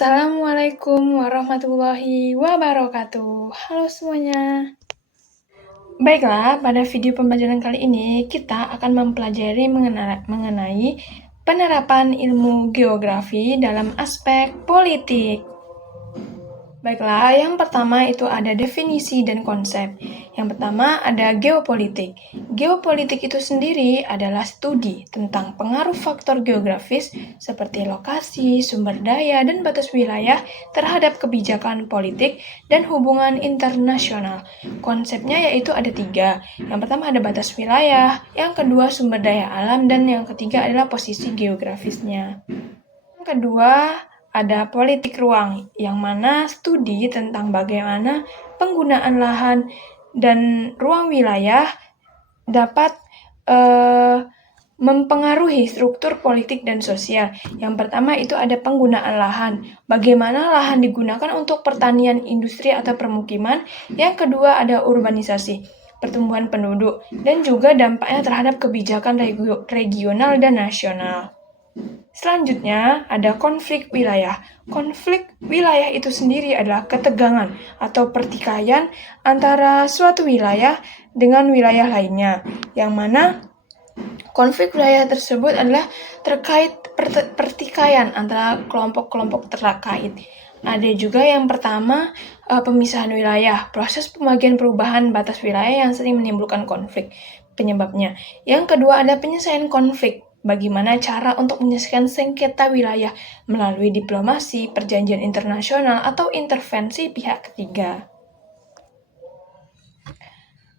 Assalamualaikum warahmatullahi wabarakatuh. Halo semuanya. Baiklah, pada video pembelajaran kali ini kita akan mempelajari mengenai penerapan ilmu geografi dalam aspek politik. Baiklah, yang pertama itu ada definisi dan konsep. Yang pertama ada geopolitik. Geopolitik itu sendiri adalah studi tentang pengaruh faktor geografis seperti lokasi, sumber daya, dan batas wilayah terhadap kebijakan politik dan hubungan internasional. Konsepnya yaitu ada 3. Yang pertama ada batas wilayah, yang kedua sumber daya alam, dan yang ketiga adalah posisi geografisnya. Yang kedua ada politik ruang, yang mana studi tentang bagaimana penggunaan lahan dan ruang wilayah dapat mempengaruhi struktur politik dan sosial. Yang pertama itu ada penggunaan lahan. Bagaimana lahan digunakan untuk pertanian, industri, atau permukiman. Yang kedua ada urbanisasi, pertumbuhan penduduk, dan juga dampaknya terhadap kebijakan regional dan nasional. Selanjutnya, ada konflik wilayah. Konflik wilayah itu sendiri adalah ketegangan atau pertikaian antara suatu wilayah dengan wilayah lainnya, yang mana konflik wilayah tersebut adalah terkait pertikaian antara kelompok-kelompok terkait. Ada juga yang pertama, pemisahan wilayah, proses pembagian perubahan batas wilayah yang sering menimbulkan konflik penyebabnya. Yang kedua ada penyelesaian konflik. Bagaimana cara untuk menyelesaikan sengketa wilayah melalui diplomasi, perjanjian internasional, atau intervensi pihak ketiga.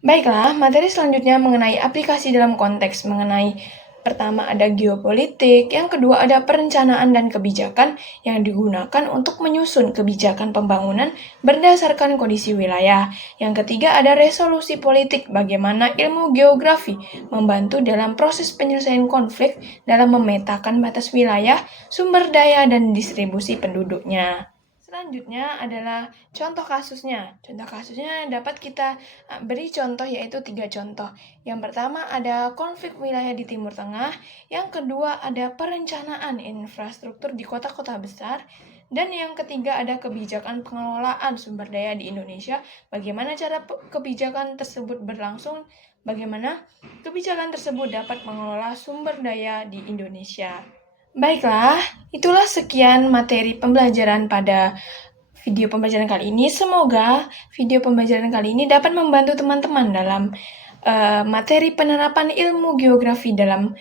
Baiklah, materi selanjutnya mengenai aplikasi dalam konteks mengenai pertama ada geopolitik, yang kedua ada perencanaan dan kebijakan yang digunakan untuk menyusun kebijakan pembangunan berdasarkan kondisi wilayah. Yang ketiga ada resolusi politik, bagaimana ilmu geografi membantu dalam proses penyelesaian konflik dalam memetakan batas wilayah, sumber daya, dan distribusi penduduknya. Selanjutnya adalah contoh kasusnya. Contoh kasusnya dapat kita beri contoh yaitu 3 contoh. Yang pertama ada konflik wilayah di Timur Tengah, yang kedua ada perencanaan infrastruktur di kota-kota besar, dan yang ketiga ada kebijakan pengelolaan sumber daya di Indonesia. Bagaimana cara kebijakan tersebut berlangsung, bagaimana kebijakan tersebut dapat mengelola sumber daya di Indonesia. Baiklah, itulah sekian materi pembelajaran pada video pembelajaran kali ini. Semoga video pembelajaran kali ini dapat membantu teman-teman dalam materi penerapan ilmu geografi dalam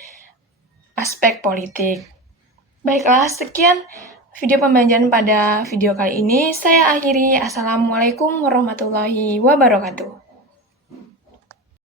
aspek politik. Baiklah, sekian video pembelajaran pada video kali ini. Saya akhiri. Assalamualaikum warahmatullahi wabarakatuh.